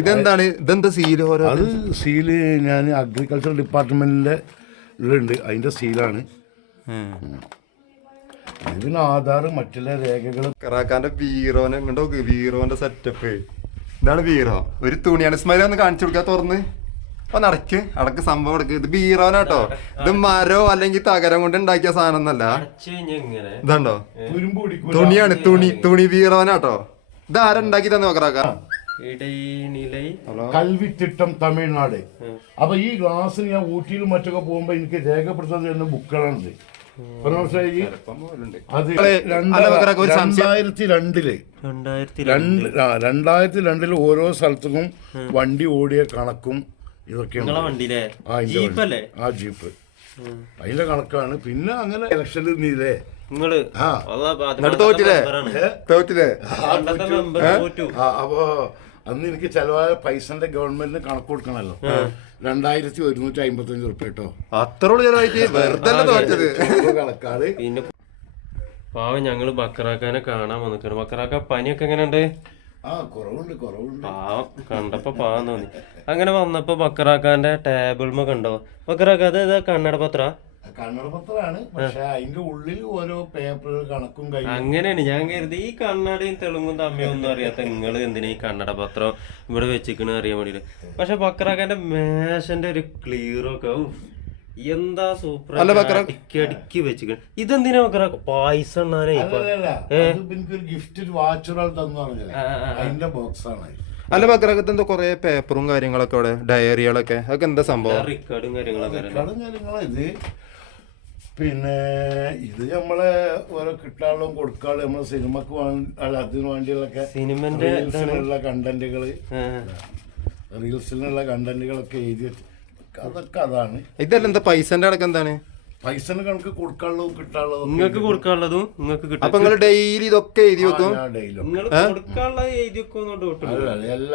ഇതെന്താണ്? ഇതെന്താ സീൽ ഓരോ അത് സീൽ ഞാൻ അഗ്രികൾച്ചർ ഡിപ്പാർട്ട്മെന്റിലെ ഉണ്ട് അതിന്റെ സീലാണ് ഇതിന് ആധാർ മറ്റുള്ള രേഖകൾ കറാക്കാന്റെ വീറോനെ ഇങ്ങോട്ട് നോക്ക്. വീറോന്റെ സെറ്റപ്പ് ഇതാണ് വീറോ. ഒരു തുണിയാണ്. സ്മൈൽ ഒന്ന് കാണിച്ചു കൊടുക്കുക തുറന്ന്. അപ്പൊ നടക്ക് അടക്ക് സംഭവം അടക്ക്. ഇത് ബീറോനാട്ടോ ഇത് മരോ അല്ലെങ്കിൽ തകരം കൊണ്ട് ഉണ്ടാക്കിയ സാധനം എന്നല്ല ഇതാണ്ടോ. തുണിയാണ്. തുണി തുണി വീറോനാട്ടോ ഇത് ആരുണ്ടാക്കി തന്നെ നോക്കറാക്ക ഇടയിനിലൈ. കൽവിത്തിട്ടം തമിഴ്നാട്. അപ്പൊ ഈ ഗ്ലാസ് ഞാൻ ഊട്ടിയിലും മറ്റൊക്കെ പോകുമ്പോ എനിക്ക് രേഖപ്പെടുത്താൻ തരുന്ന ബുക്കുകളുണ്ട്. രണ്ടായിരത്തി രണ്ടിൽ. രണ്ടായിരത്തി ആ, രണ്ടായിരത്തി രണ്ടിൽ ഓരോ സ്ഥലത്തും വണ്ടി ഓടിയ കണക്കും ഇതൊക്കെയാണ്. ആ ജീപ്പ്. അതിന്റെ കണക്കാണ്. പിന്നെ അങ്ങനെ ഇലക്ഷനിൽ നീലേ നിങ്ങൾ തോറ്റില്ലേ. തോറ്റില്ലേ അപ്പോ അന്ന് എനിക്ക് ചെലവായ പൈസന്റെ ഗവൺമെന്റിന് കണക്ക് കൊടുക്കണല്ലോ. രണ്ടായിരത്തി ഒരുന്നൂറ്റി അമ്പത്തി അഞ്ച് റുപ്യ കേട്ടോ. അത്ര ചെലവായിട്ട് വെറുതെ തോറ്റത്. ഇത് പിന്നെ പാവം ഞങ്ങൾ ബക്കറാക്കാനെ കാണാൻ വന്നിട്ട് ബക്കറാക്ക പനിയൊക്കെ എങ്ങനെയുണ്ട്? ആ കുറവുണ്ട് കുറവുണ്ട്. പാവം. കണ്ടപ്പോ പാവം തോന്നി. അങ്ങനെ വന്നപ്പോ ബക്കറാക്കാന്റെ ടേബിൾമ കണ്ടോ ബക്കറാക്ക അത് കണ്ണട പത്ര? കന്നഡ പത്രമാണ്. പക്ഷെ അതിന്റെ ഉള്ളിൽ ഓരോ പേപ്പറുകൾ കണക്കും കഴിയും അങ്ങനെയാണ്. ഞാൻ കരുതി ഈ കണ്ണടയും തെളുങ്കും തമ്മിൽ ഒന്നും അറിയാത്ത നിങ്ങൾ എന്തിനാ ഈ കണ്ണട പത്രം ഇവിടെ വെച്ചിക്കണ അറിയാൻ വേണ്ടിട്ട്? പക്ഷെ ബക്രാക്കന്റെ മേശന്റെ ഒരു ക്ലിയർ ഒക്കെ എന്താ സൂപ്പർ അല്ല ബക്കറാ- അടുക്കി വെച്ചിക്കണ ഇതെന്തിനാ ബക്രാ പായസ എനിക്കൊരു ഗിഫ്റ്റ് ഒരു വാച്ചുകൾ തന്നു പറഞ്ഞില്ലേ? ആ, ആ, ആ. അതിന്റെ ബോക്സ് ആണ്. അല്ല ബക്രകത്ത് എന്തോ കൊറേ പേപ്പറും കാര്യങ്ങളൊക്കെ അവിടെ ഡയറികളൊക്കെ അതൊക്കെ എന്താ സംഭവം? റെക്കോർഡും കാര്യങ്ങളൊക്കെ ഇത്. പിന്നെ ഇത് നമ്മളെ ഓരോ കിട്ടാളും കൊടുക്കാളും നമ്മളെ സിനിമക്ക് വേണ്ടി അല്ല അതിന് വേണ്ടിയുള്ളൊക്കെ സിനിമന്റെ റീൽസിനുള്ള ആ, റീൽസിനുള്ള കണ്ടന്റുകളൊക്കെ എഴുതി അതൊക്കെ അതാണ്. ഇതല്ല എന്താ പൈസന്റെ അടക്കം എന്താണ്? പൈസന്റെ കണക്ക് കൊടുക്കാനുള്ളതും കിട്ടാനുള്ളതും നിങ്ങൾക്ക് കൊടുക്കാനുള്ളതും നിങ്ങൾക്ക് കിട്ടും അപ്പൊ നിങ്ങൾ ഡെയിലി ഇതൊക്കെ എഴുതി വെക്കും? എല്ലാം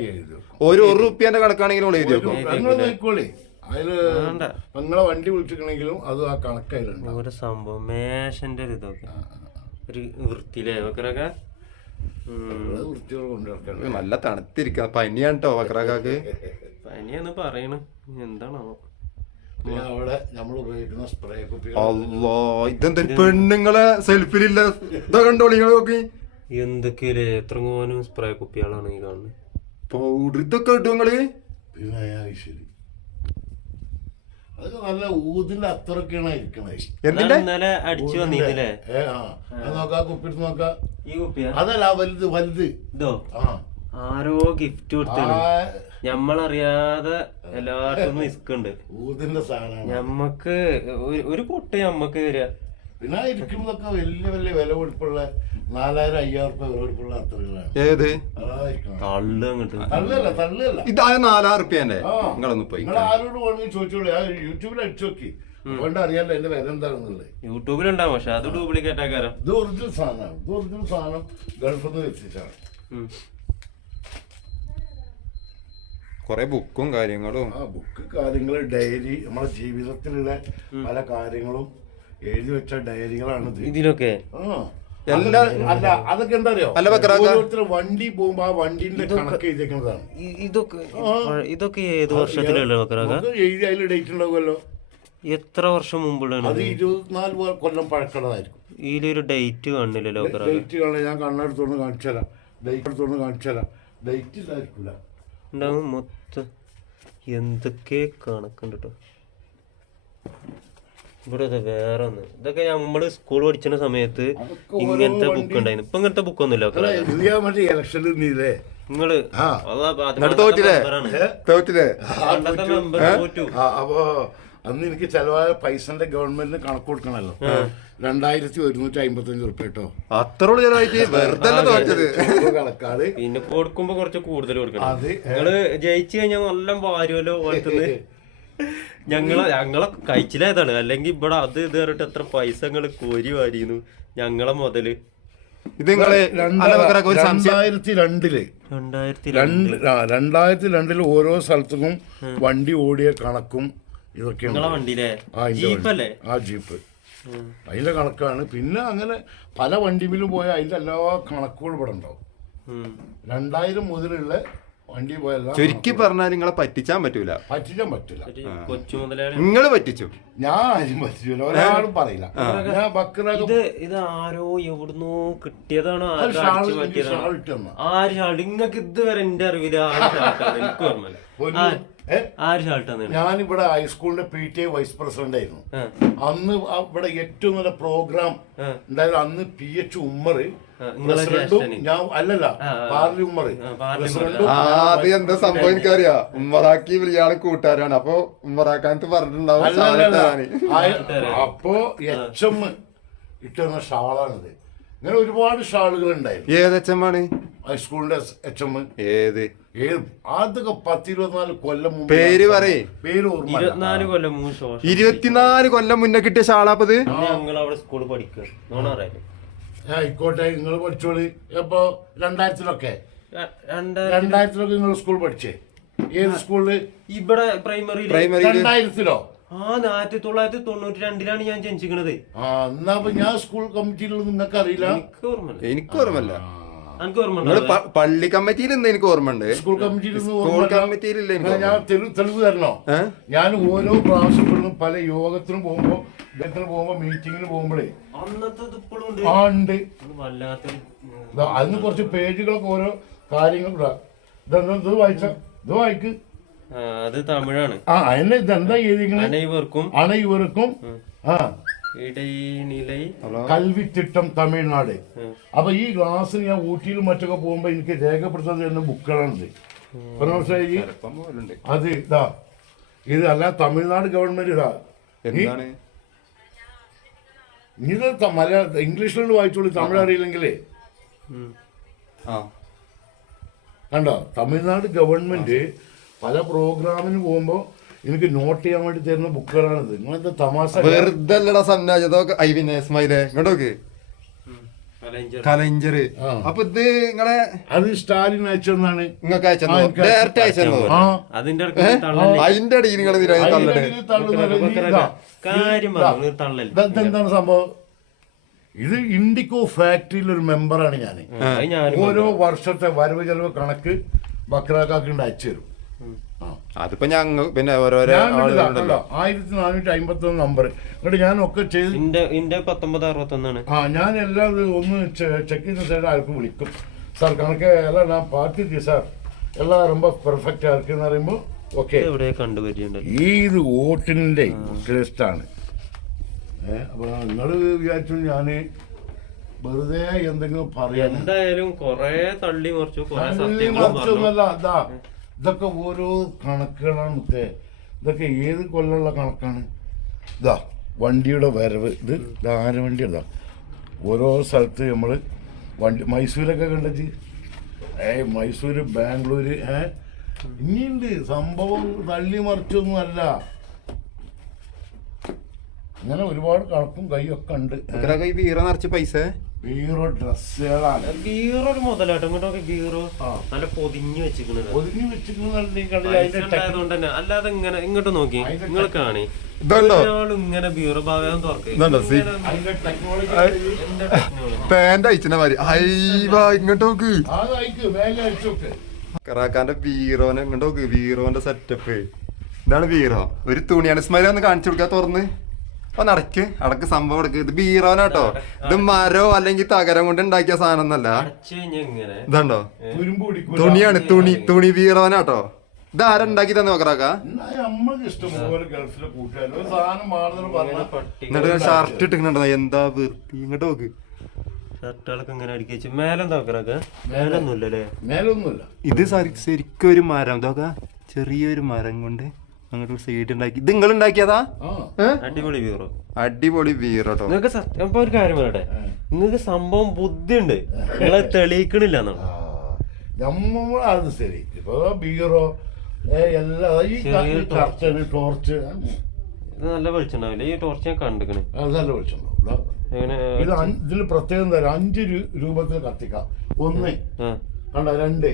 എഴുതി വെക്കും. ഒരു ഒരു റുപ്യന്റെ കണക്കാണെങ്കിലും എഴുതി വെക്കും. നിങ്ങൾ നോക്കോളേ അതിൽ നിങ്ങളെ വണ്ടി വിളിച്ചിട്ടുണ്ടെങ്കിലും അത് ആ കണക്കായിട്ടുണ്ട് ഒരു സംഭവം മേശന്റെ ഒരു ഇതൊക്കെ. ഒരു വൃത്തിയിലെ വക്രൊക്കെ നല്ല തണുത്തിരിക്ക. പനിയാണ് കേട്ടോ ബക്രാക്കാക്ക് പനിയെന്ന് പറയണ. എന്താണാവോ? അവിടെ നമ്മൾ ഉപയോഗിക്കുന്ന സ്പ്രേ കുപ്പികൾ. അല്ലോ ഇതെന്താ പെണ്ണുങ്ങളെ സെൽഫിലില്ല? ഇതാ കണ്ടോളി നിങ്ങൾ നോക്കി? എന്തൊക്കെയല്ലേ? എത്ര സ്പ്രേ കുപ്പികളാണ് ഈ കാണുന്നത് പൗഡർ ഇതൊക്കെ കിട്ടും നിങ്ങൾ? പിന്നെ ശരി അതൊക്കെ നല്ല ഊതിന്റെ അത്രക്കാണ് ഇരിക്കണേ. ഇന്നലെ അടിച്ചു വന്നിരുന്നില്ലേ ഏ ആ. നോക്കാ കുപ്പിട്ട് നോക്കാ. ഈ കുപ്പിയാ? അതല്ല വലുത് വലുത്. ഇതോ? ആ. ആരോ ഗിഫ്റ്റ് കൊടുത്താണ്. ഞമ്മളറിയാതെ എല്ലാവർക്കും ഇസ്ക്ണ്ട് ഊതിന്റെ സാധനം ഞമ്മക്ക് ഒരു- പൊട്ട് ഞമ്മക്ക് തരിക പിന്നെ ഇരിക്കുന്നതൊക്കെ വലിയ വലിയ വില കൊടുപ്പുള്ള നാലായിരം അയ്യായിരം റുപ്യ വില കൊടുപ്പുള്ള അത്രകളാണ് ഏത്? തള്ളു അങ്ങോട്ട്. തള്ളല്ല തള്ളല്ല. ഇതായ നാലായിരം റുപ്യന്റെ. നിങ്ങളൊന്ന് പോയി നിങ്ങൾ ആരോട് വേണമെങ്കിൽ ചോദിച്ചോളൂ. ആ യൂട്യൂബിൽ അടിച്ചു നോക്കി. അതുകൊണ്ട് അറിയാലോ എന്റെ വില എന്താണെന്നുള്ളത്. യൂട്യൂബിലുണ്ടാവും പക്ഷെ അത് ഡ്യൂപ്ലിക്കേറ്റ് ആക്കാരം ഇത് ഒറിജിനൽ സാധനമാണ് ഇത് ഒറിജിനൽ സാധനം ഗൾഫിൽ നിന്ന് എത്തിച്ചാണ്. കൊറേ ബുക്കും കാര്യങ്ങളും. ആ ബുക്ക് കാര്യങ്ങൾ ഡയറി നമ്മുടെ ജീവിതത്തിലുള്ള പല കാര്യങ്ങളും എഴുതി വെച്ച ഡയറികളാണ് ഇത്. ഇതിലൊക്കെ. ആ. എല്ലാ അല്ല അതൊക്കെ എന്താ അറിയോ അല്ല, ബക്കറാക്ക. ഓരോരുത്തർ വണ്ടി പോകുമ്പോ ആ വണ്ടിന്റെ കണക്ക് എഴുതിയേക്കുന്നതാണ്. ഇ- ഇതൊക്കെ ഇതൊക്കെ ഏത് വർഷത്തിലുള്ള മക്കളൊക്കെ നമുക്ക് എഴുതി അതിൽ ഡേറ്റ് ഉണ്ടാവുമല്ലോ. എത്ര വർഷം മുമ്പുള്ളതാണ് അത് ഇരുപത്തിനാല് കൊ- കൊല്ലം പഴക്കമുള്ളതായിരിക്കും. ഇതിലൊരു ഡേറ്റ് കാണില്ലല്ലോ ഡേറ്റ് കാണാൻ ഞാൻ കണ്ണെടുത്തോണ്ട് കാണിച്ചു തരാം. ഡേറ്റ് എടുത്തോണ്ട് കാണിച്ചു തരാം. ഡേറ്റ് ഇല്ലായിരിക്കില്ല ഉണ്ടാവും മൊത്തം? എന്തൊക്കെ കണക്കുണ്ട് കേട്ടോ ഇവിടെ വേറെ ഒന്ന് ഇതൊക്കെ നമ്മൾ സ്കൂൾ പഠിച്ചിരുന്ന സമയത്ത് ഇങ്ങനത്തെ ബുക്ക് ഉണ്ടായിരുന്നു. ഇപ്പൊ ഇങ്ങനത്തെ ബുക്ക് ഒന്നുമില്ല നിങ്ങൾ അപ്പോ അന്ന് എനിക്ക് ചെലവായ പൈസന്റെ ഗവൺമെന്റിന് കണക്ക് കൊടുക്കണല്ലോ. രണ്ടായിരത്തി ഒരുന്നൂറ്റി അമ്പത്തി അഞ്ച് റുപ്യ കേട്ടോ അത്ര തോറ്റത്? പിന്നെ കൊടുക്കുമ്പോ കുറച്ച് കൂടുതൽ കൊടുക്കണം. അത് നിങ്ങൾ ജയിച്ചു കഴിഞ്ഞാൽ നല്ല വാരുമല്ലോ ഓർത്തുന്നത് ഞങ്ങളെ ഞങ്ങളെ കഴിച്ചിലേതാണ് അല്ലെങ്കിൽ ഇവിടെ അത് ഇത് പറഞ്ഞിട്ട് എത്ര പൈസ നിങ്ങൾ കോരി വാരിയിരുന്നു ഞങ്ങളെ മുതൽ. ഇത് നിങ്ങൾ രണ്ടായിരത്തി രണ്ടിൽ. രണ്ടായിരത്തി രണ്ടായിരത്തി രണ്ടിൽ ഓരോ സ്ഥലത്തും വണ്ടി ഓടിയ കണക്കും ഇതൊക്കെയാണ്. വണ്ടിയിലെ? ആ, ജീപ്പ് അതിന്റെ കണക്കാണ്. പിന്നെ അങ്ങനെ പല വണ്ടിയിലും പോയ അതിന്റെ എല്ലാ കണക്കുകളും ഇവിടെ ഉണ്ടാവും. രണ്ടായിരം മുതലുള്ള വണ്ടി പോയല്ല ചുരുക്കി പറഞ്ഞാൽ നിങ്ങളെ പറ്റിച്ചാൻ പറ്റൂല. പറ്റിക്കാൻ പറ്റില്ല കൊച്ചു മുതലാളി. നിങ്ങൾ പറ്റിച്ചു. ഞാൻ ആരും പറ്റിച്ചില്ല ഒരാളും പറയില്ല. ഞാൻ ബക്കറൊക്കെ ഇത് ഇത് ആരോ എവിടുന്നോ കിട്ടിയതാണോ ആരോ അടിച്ചു മാറ്റിയതാണോ. ആര് ഷാൾട്ട് ഇങ്ങക്ക് ഇതുവരെ എന്റെ അറിവില്ല ആര് ഷാൾട്ടാണ് എനിക്ക് ഓർമ്മയില്ല. ഏ? ആര് ഷാൾട്ടാണ് ഞാനിവിടെ ഹൈസ്കൂളിന്റെ P T A vice president ആയിരുന്നു. അന്ന് ഇവിടെ ഏറ്റവും നല്ല പ്രോഗ്രാം എന്തായാലും ഉണ്ടായത് അന്ന് പി എച്ച് ഉമ്മർ ഞാൻ അല്ലല്ല. പാർലി ഉമ്മർ അത് എന്താ സംഭവം എനിക്കറിയാ? ഉമ്മറാക്കി ഇയാൾ കൂട്ടുകാരാണ്. അപ്പൊ ഉമ്മറാക്കാനത്ത് പറഞ്ഞിട്ടുണ്ടാവും അപ്പോ എച്ച് എം ഇട്ടുന്ന ഷാളാണിത്. ഇങ്ങനെ ഒരുപാട് ഷാളുകൾ ഉണ്ടായിരുന്നു ഏത് എച്ചമ്മാണ് ഹൈസ്കൂളിന്റെ എച്ച് എം. ഏത്? ഏത്? അതൊക്കെ പത്തിരുപത്തിനാല് കൊല്ലം മുമ്പ് പേര് പറയേ. പേര് ഓർമ്മ ഇരുപത്തിനാല് കൊല്ലം ഇരുപത്തിനാല് കൊല്ലം മുന്നേ കിട്ടിയ ഷാളാപ്പത്? ഞങ്ങൾ അവിടെ സ്കൂളിൽ പഠിക്കുക ആയിക്കോട്ടെ നിങ്ങൾ പഠിച്ചോളി. അപ്പൊ രണ്ടായിരത്തിലൊക്കെ. രണ്ടായിരത്തിലൊക്കെ നിങ്ങൾ സ്കൂൾ പഠിച്ചേ? ഏത് സ്കൂളിൽ ഇവിടെ പ്രൈമറി രണ്ടായിരത്തിലോ? ആ ആയിരത്തി തൊള്ളായിരത്തി തൊണ്ണൂറ്റി രണ്ടിലാണ് ഞാൻ ജനിച്ചിരിക്കണത്. ആ എന്നാ അപ്പൊ ഞാൻ സ്കൂൾ കമ്മിറ്റിയിൽ നിങ്ങൾക്ക് അറിയില്ല? എനിക്ക് ഓർമ്മയില്ല. എനിക്ക് ഓർമ്മല്ല ഓർമ്മ പള്ളി കമ്മിറ്റിയിൽ നിന്ന് എനിക്ക് ഓർമ്മയുണ്ട്. സ്കൂൾ കമ്മിറ്റിയിൽ സ്കൂൾ ഓർമ്മയില്ല. കമ്മിറ്റിയിൽ ഞാൻ തെളിവ് തെളിവ് തരണോ? ഞാൻ ഓരോ പ്രാവശ്യം പല യോഗത്തിനും പോകുമ്പോ ഇദ്ദേഹത്തിന് പോകുമ്പോ മീറ്റിങ്ങിന് പോകുമ്പോഴേ ആ ഉണ്ട്. അതിന് കുറച്ച് പേജുകളൊക്കെ ഓരോ കാര്യങ്ങൾ. ഇതെന്താ ഇത് വായിച്ച? ഇത് വായിക്ക്. അത് തമിഴാണ്. ആ എന്നെ ഇതെന്താ എഴുതിക്കുന്നത് അനൈവർക്കും അണയിവർക്കും ആ. കൽവിത്തിട്ടം തമിഴ്നാട്. അപ്പൊ ഈ ഗ്ലാസ് ഞാൻ ഊട്ടിയിലും മറ്റൊക്കെ പോകുമ്പോ എനിക്ക് രേഖപ്പെടുത്താൻ തരുന്ന പോലുണ്ട് അത് ഇതാ. ഇത് അല്ല തമിഴ്നാട് ഗവൺമെന്റ് ഇതാ. ഇത് ത- മലയാള ഇംഗ്ലീഷിലോട് വായിച്ചോളൂ തമിഴ് അറിയില്ലെങ്കിലേ ആ. കണ്ടോ? തമിഴ്നാട് ഗവൺമെന്റ് പല പ്രോഗ്രാമിന് പോകുമ്പോൾ എനിക്ക് നോട്ട് ചെയ്യാൻ വേണ്ടി തരുന്ന ബുക്കുകളാണിത്. നിങ്ങളെന്താ തമാശ വെറുതെ അല്ലടാ സംരാജ് അതൊക്കെ ഐ ഇങ്ങോട്ടോക്ക്. കലഞ്ചർ. അപ്പൊ ഇത് നിങ്ങളെ അത് സ്റ്റാലിൻ അയച്ചെന്നാണ് നിങ്ങൾക്ക് അയച്ചോ ഡയറക്റ്റ് അയച്ചോ ആ. അതിന്റെ അതിന്റെ അടിയിൽ നിങ്ങൾ ഇതെന്താണ് സംഭവം? ഇത് ഇൻഡിക്കോ ഫാക്ടറിയിൽ ഒരു മെമ്പറാണ് ഞാൻ ഓരോ വർഷത്തെ വരവ് ചെലവ് കണക്ക് ബക്രാക്കാക്കി അയച്ചു തരും. അതിപ്പോ ഞങ്ങൾ പിന്നെ ഓരോരോ ഞാൻ കണ്ടു ഇതാ, ആളുകളുണ്ടല്ലോ കണ്ടോ? ആയിരത്തി നാനൂറ്റി അമ്പത്തി ഒന്ന് നമ്പർ എന്നിട്ട് ഞാൻ ഒക്കെ ചെയ്ത് ഇന്റെ ഇന്റെ പത്തൊമ്പത് അറുപത്തൊന്നാണ് ആ ഞാൻ എല്ലാം ഇത് ഒന്ന് ചെക്ക് ചെയ്ത സൈഡ് ആൾക്ക് വിളിക്കും സാർ കണക്ക് എല്ലാം ഞാൻ പാർട്ടി സാർ എല്ലാം ரொம்ப പെർഫെക്റ്റ് ആർക്കെന്ന് പറയുമ്പോൾ ഓക്കെ എവിടെ കണ്ടുപരിചയുണ്ടല്ലോ ഈ ഇത് വോട്ടിൻ്റെ ടേസ്റ്റാണ് ഏ അപ്പൊ നിങ്ങൾ വിചാരിച്ചു ഞാൻ വെറുതെ എന്തെങ്കിലും പറയാൻ എന്തായാലും കൊറേ തള്ളി മറിച്ചു കൊറേ തള്ളി സത്യങ്ങളും പറഞ്ഞു മറിച്ചൊന്നുമല്ല അതാ ഇതൊക്കെ ഓരോ കണക്കുകളാണ് മുത്തേ ഇതൊക്കെ ഏത് കൊല്ലമുള്ള കണക്കാണ്? ഇതാ വണ്ടിയുടെ വരവ്. ഇത് ധാര വണ്ടി ഇതാ ഓരോ സ്ഥലത്ത് നമ്മൾ വണ്ടി മൈസൂരൊക്കെ കണ്ടത്? ഏ മൈസൂർ ബാംഗ്ലൂര് ഏ? ഇനിയുണ്ട്. സംഭവം തള്ളി മറിച്ചൊന്നും അല്ല. ഇങ്ങനെ ഒരുപാട് കണക്കും കൈയൊക്കെ ഉണ്ട്. പൈസ. ബീറോ ഡ്രസ്സുകളാണ്. ബീറോ ഒരു മുതലാട്ടോ. ഇങ്ങോട്ടൊക്കെ ബീറോ ആ. നല്ല പൊതിഞ്ഞു വെച്ചിരിക്കുന്നത് പൊതിഞ്ഞു വെച്ചിരിക്കുന്നത് അല്ലാതെ ഇങ്ങനെ ഇങ്ങോട്ട് നോക്കി. നിങ്ങൾ കാണി. ഇങ്ങനെ ബീറോ ഭാഗം പാന്റ് മാതിരി ഇങ്ങോട്ട് നോക്ക് വീറോനെ ഇങ്ങോട്ട് നോക്ക് വീറോന്റെ സെറ്റപ്പ് ഇതാണ് ബീറോ ഒരു തുണിയാണ് ഒന്ന് കാണിച്ചു കൊടുക്കാ തുറന്ന് ഒന്ന് അടക്ക് അടക്ക് സംഭവം അടക്ക്. ഇത് ബീറോനാട്ടോ. ഇത് മരോ അല്ലെങ്കിൽ തകരം കൊണ്ട് ഉണ്ടാക്കിയ സാധനം കഴിഞ്ഞാ ഇതുണ്ടോ? തുണിയാണ് തുണി തുണി ബീറോനാട്ടോ. ഇത് ആരുണ്ടാക്കി തന്നെ നോക്കറാക്ക എന്നാ നമ്മക്ക് ഇഷ്ടം പോലെ ഗൾഫിലെ കൂട്ടുകാർ ഒരു സാധനം മാറുന്നത് പറഞ്ഞാൽ പട്ടി എന്നിട്ട് ഷർട്ട് ഇട്ടിട്ടുണ്ടോ എന്താ വൃത്തി? ഇങ്ങോട്ട് നോക്ക്. ഷർട്ടുകളൊക്കെ ഇങ്ങനെ അടുക്കി വെച്ച്. മേലെ. നോക്കണൊക്കെ മേലൊന്നുമില്ലല്ലേ? മേലൊന്നുമില്ല. ഇത് ശരിക്കും ഒരു മരം. ഇതൊക്കെ ചെറിയൊരു മരം കൊണ്ട് അങ്ങോട്ട് സൈഡ് ഉണ്ടാക്കി. ഇത് നിങ്ങൾ ഉണ്ടാക്കിയതാ? അടിപൊളി ബീറോ അടിപൊളി വീറോട്ടോ നിങ്ങൾക്ക് സത്യം ഒരു കാര്യം പറയട്ടെ? നിങ്ങൾക്ക് സംഭവം ബുദ്ധിയുണ്ട്. നിങ്ങളെ തെളിയിക്കണില്ല എന്നാണ്. അത് ശരി. ഇപ്പൊ ബീറോ എല്ലാ ഈ ടോർച്ച് ഇത് നല്ല വെളിച്ചുണ്ടാവില്ല ഈ ടോർച്ച് ഞാൻ കണ്ടിക്കണ്. അത് നല്ല വെളിച്ചുണ്ടാവും ഇത്. ഇതിൽ പ്രത്യേകം തരാം. അഞ്ച് രൂപത്തിൽ കത്തിക്കാം. ഒന്ന്. കണ്ട? രണ്ട്.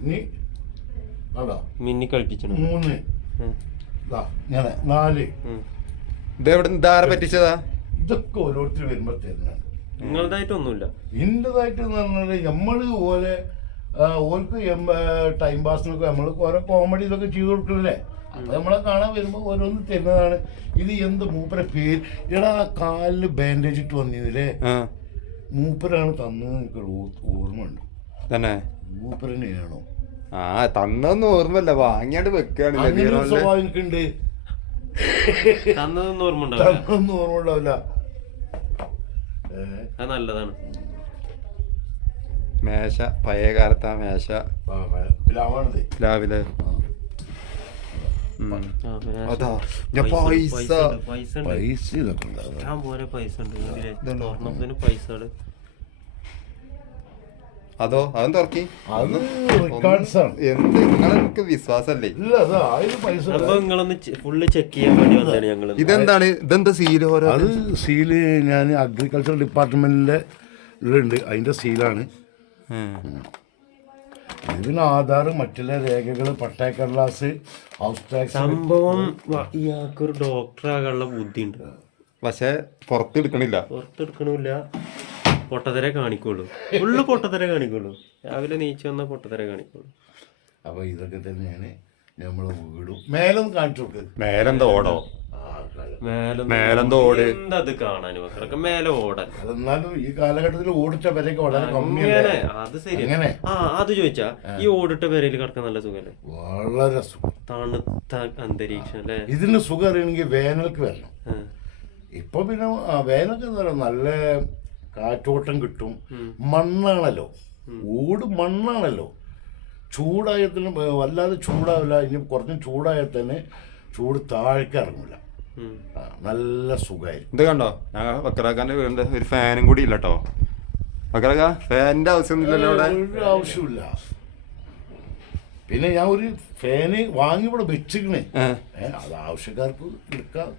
ഇനി മിന്നി കളിപ്പിച്ചു മൂന്ന്. നാല്. ഇത് എവിടെ ധാര പറ്റിച്ചതാ? ഇതൊക്കെ ഓരോരുത്തർ വരുമ്പോ തരുന്നതാണ് നിങ്ങളതായിട്ടൊന്നുമില്ല ഇന്റേതായിട്ട് എന്ന് പറഞ്ഞാൽ നമ്മൾ ഓലെ ആ, ഓർക്ക് ടൈം പാസിനൊക്കെ നമ്മൾ ഓരോ കോമഡി ഇതൊക്കെ ചെയ്തു കൊടുക്കണല്ലേ? അപ്പൊ നമ്മളെ കാണാൻ വരുമ്പോ ഓരോന്ന് തരുന്നതാണ്. ഇത് എന്ത് മൂപ്പരെ പേര്? എടാ കാലിൽ ബാൻഡേജ് ഇട്ട് വന്നില്ലേ മൂപ്പരാണ് തന്നത് എനിക്ക് ഓർമ്മയുണ്ട്. തന്നെ? മൂപ്പരനെയാണോ ആ തന്നൊന്നും ഓർമ്മല്ല വാങ്ങിയാണ്ട് വെക്കാണ് എനിക്കുണ്ട്. തന്നതൊന്നും ഓർമ്മ ഉണ്ടാവില്ല തന്നൊന്നും ഓർമ്മ ഉണ്ടാവില്ല ഏ, അത് നല്ലതാണ്. മേശ പഴയ കാലത്ത് ആ മേശ. പിലാവാണിത് രാവിലെ. അതാ ഞാൻ പൈസ പൈസ. ഉണ്ട്, പൈസ ഉണ്ട്. പൈസ ഇതൊക്കെ ഉണ്ടാവും. പൈസ ഉണ്ട്. പൈസകൾ. അതോ അവൻ തുറക്കി? എന്ത്? നിങ്ങൾക്ക് വിശ്വാസല്ലേ അപ്പൊ നിങ്ങളൊന്ന് ഫുള്ള് ചെക്ക് ചെയ്യാൻ വേണ്ടി വന്നതാണ് ഞങ്ങൾ ഇതെന്താണ്? ഇതെന്താ സീൽ ഓരോ അത് സീൽ ഞാൻ അഗ്രികൾച്ചർ ഡിപ്പാർട്ട്മെന്റിലെ ഉണ്ട് അതിന്റെ സീലാണ്. ഇതിന് ആധാർ മറ്റുള്ള രേഖകൾ പട്ടയക്കടലാസ് ഹൗസ് ടാക്സ് സംഭവം വ- ഇയാൾക്കൊരു ഡോക്ടർ ആകാനുള്ള ബുദ്ധി ഉണ്ട് പക്ഷെ പുറത്തെടുക്കണില്ല. പുറത്തെടുക്കണില്ല. പൊട്ടത്തരെ കാണിക്കുള്ളൂ. ഫുള്ള് പൊട്ടത്തരെ കാണിക്കുള്ളൂ. രാവിലെ നീച്ച് വന്ന പൊട്ടത്തരെ കാണിക്കുള്ളൂ. അപ്പൊ ഇതൊക്കെ തന്നെയാണ് നമ്മളെ വീടും. മേലൊന്ന് കാണിച്ചു മേലെന്താ ഓടോ? മേലെ മേലെന്തോ ഓട്? എന്താ അത് കാണാൻ മക്കളൊക്കെ മേലെ ഓടാൻ. അതെന്നാലും ഈ കാലഘട്ടത്തിൽ ഓടിച്ച വിലയൊക്കെ വളരെ അങ്ങനെ കമ്മിയല്ലേ അത് ശരി അങ്ങനെ? ആ അത് ചോദിച്ചാ ഈ ഓടിട്ട പെരയിൽ കിടക്കാൻ നല്ല സുഖല്ലേ? വളരെ സുഖം. തണുത്ത അന്തരീക്ഷം അല്ലേ? ഇതിന് സുഖം അറിയണമെങ്കിൽ വേനൽക്ക് വരണം. ഇപ്പൊ പിന്നെ ആ, വേനൽക്ക് എന്താ പറയുക? നല്ല കാറ്റോട്ടം കിട്ടും. മണ്ണാണല്ലോ. ഓട് മണ്ണാണല്ലോ. ചൂടായതിന് വല്ലാതെ ചൂടാവില്ല. ഇനി കുറച്ചും ചൂടായാൽ തന്നെ ചൂട് താഴേക്ക് ഇറങ്ങില്ല നല്ല സുഖമായിരിക്കും ഇത് കണ്ടോ? ഞാൻ വക്കറാക്കാന്റെ വീടിന്റെ ഒരു ഫാനും കൂടി ഇല്ല കേട്ടോ വക്കറാക്ക ഫാനിന്റെ ആവശ്യമൊന്നുമില്ലല്ലോ ഇവിടെ? ഒരു ആവശ്യമില്ല പിന്നെ ഞാൻ ഒരു ഫാന് വാങ്ങി ഇവിടെ വെച്ചിക്കണേ ഏ. ഏ, അത് ആവശ്യക്കാർക്ക് എടുക്കാം.